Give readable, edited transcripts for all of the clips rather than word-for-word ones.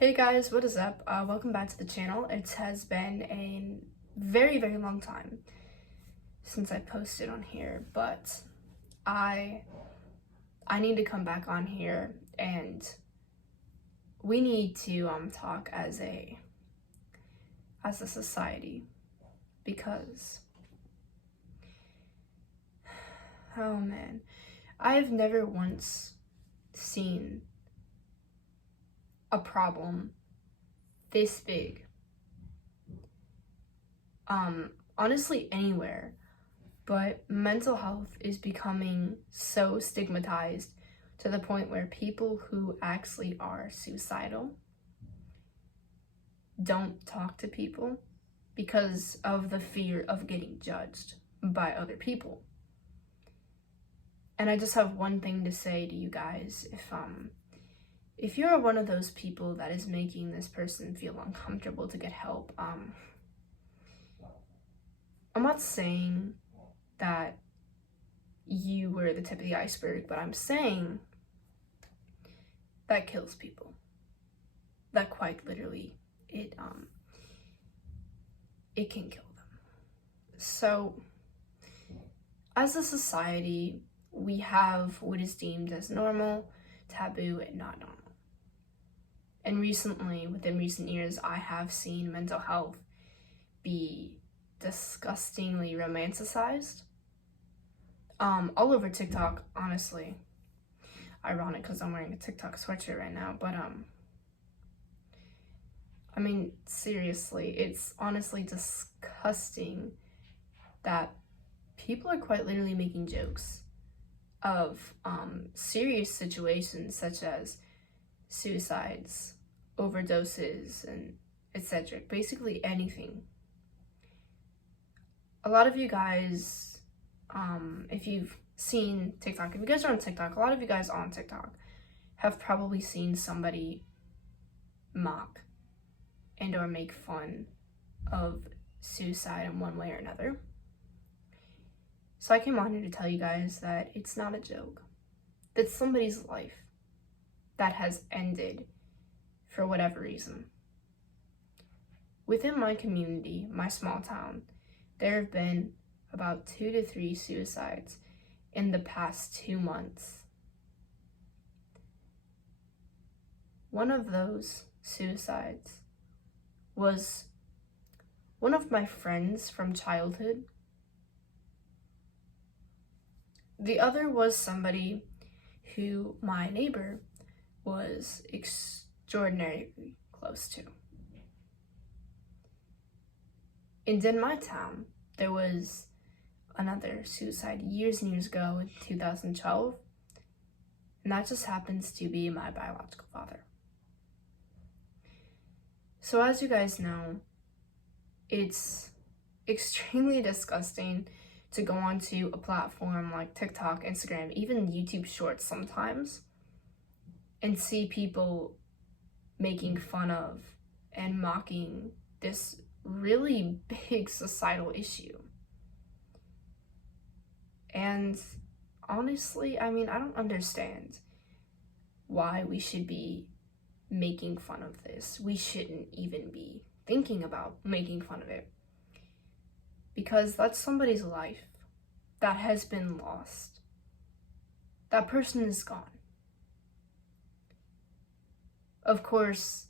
Hey guys, what is up? Welcome back to the channel. It has been a very long time since I posted on here, but I need to come back on here and we need to talk as a society because oh man, I've never once seen a problem this big. Honestly anywhere, but mental health is becoming so stigmatized to the point where people who actually are suicidal don't talk to people because of the fear of getting judged by other people. And I just have one thing to say to you guys. If you're one of those people that is making this person feel uncomfortable to get help, I'm not saying that you were the tip of the iceberg, but I'm saying that kills people. That quite literally, it can kill them. So, as a society, we have what is deemed as normal, taboo, and not normal. And recently, within recent years, I have seen mental health be disgustingly romanticized. All over TikTok, honestly. Ironic because I'm wearing a TikTok sweatshirt right now, but I mean, seriously, it's honestly disgusting that people are quite literally making jokes of serious situations such as suicides, overdoses, and etc. Basically anything. A lot of you guys, if you've seen TikTok, if you guys are on TikTok, a lot of you guys on TikTok have probably seen somebody mock and or make fun of suicide in one way or another. So I came on here to tell you guys that it's not a joke. That's somebody's life that has ended for whatever reason. Within my community, my small town, there have been about 2 to 3 suicides in the past 2 months. One of those suicides was one of my friends from childhood. The other was somebody who my neighbor was extraordinarily close to. And in my town, there was another suicide years and years ago in 2012, and that just happens to be my biological father. So as you guys know, it's extremely disgusting to go onto a platform like TikTok, Instagram, even YouTube Shorts sometimes, and see people making fun of and mocking this really big societal issue. And honestly, I mean, I don't understand why we should be making fun of this. We shouldn't even be thinking about making fun of it. Because that's somebody's life that has been lost. That person is gone. Of course,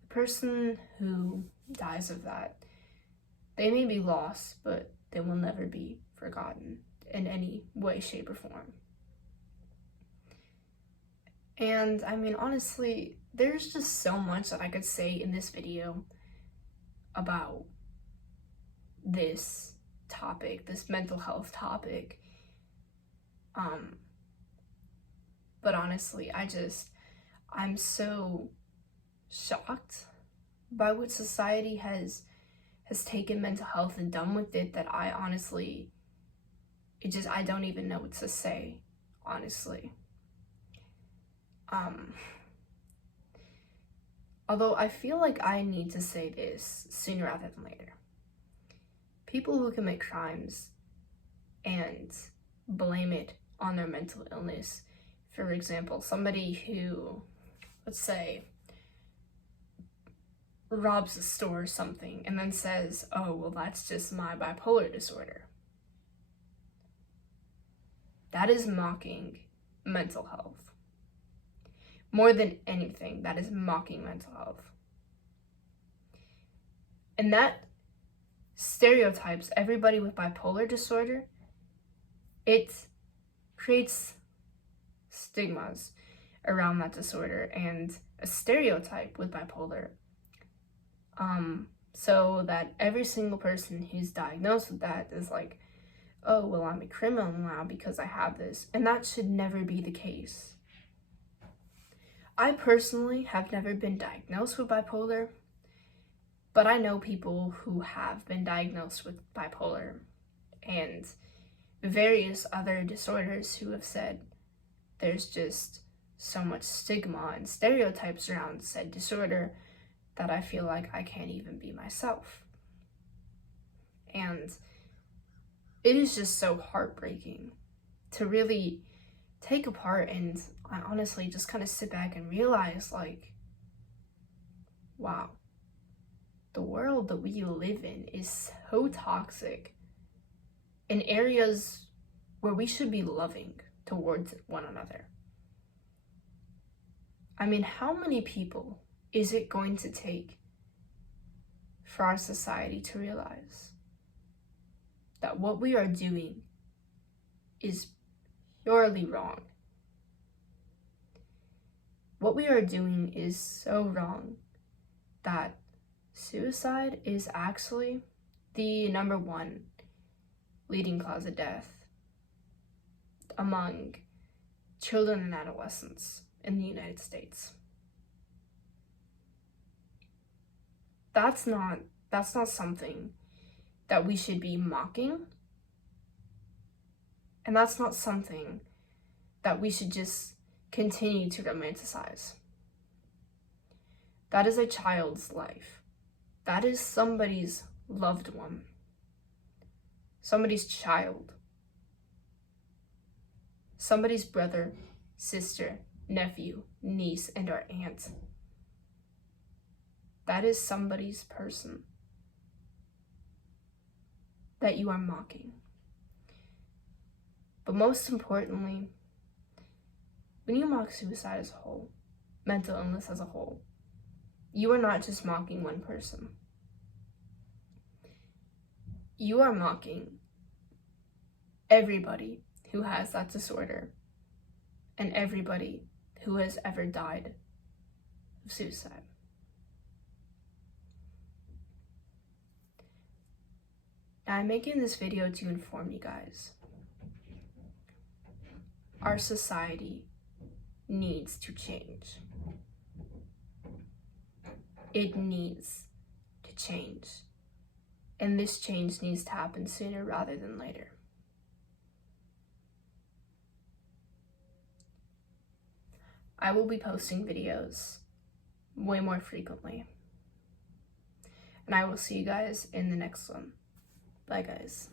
the person who dies of that, they may be lost, but they will never be forgotten in any way, shape, or form. And I mean, honestly, there's just so much that I could say in this video about this topic, this mental health topic. But honestly, I'm so shocked by what society has taken mental health and done with it that I honestly, I don't even know what to say, honestly. Although I feel like I need to say this sooner rather than later. People who commit crimes and blame it on their mental illness, for example, somebody who, let's say, robs a store or something and then says, oh, well, that's just my bipolar disorder. That is mocking mental health. More than anything, that is mocking mental health. And that stereotypes everybody with bipolar disorder. It creates stigmas around that disorder and a stereotype with bipolar. So that every single person who's diagnosed with that is like, oh, well, I'm a criminal now because I have this. And that should never be the case. I personally have never been diagnosed with bipolar, but I know people who have been diagnosed with bipolar and various other disorders who have said there's just so much stigma and stereotypes around said disorder that I feel like I can't even be myself. And it is just so heartbreaking to really take apart and I honestly just kind of sit back and realize, like, wow, the world that we live in is so toxic in areas where we should be loving towards one another. I mean, how many people is it going to take for our society to realize that what we are doing is purely wrong? What we are doing is so wrong that suicide is actually the number one leading cause of death among children and adolescents in the United States. That's not something that we should be mocking. And that's not something that we should just continue to romanticize. That is a child's life. That is somebody's loved one. Somebody's child. Somebody's brother, sister, nephew, niece, and our aunt. That is somebody's person that you are mocking. But most importantly, when you mock suicide as a whole, mental illness as a whole, you are not just mocking one person. You are mocking everybody who has that disorder and everybody who has ever died of suicide. Now, I'm making this video to inform you guys. Our society needs to change. It needs to change. And this change needs to happen sooner rather than later. I will be posting videos way more frequently. And I will see you guys in the next one. Bye, guys.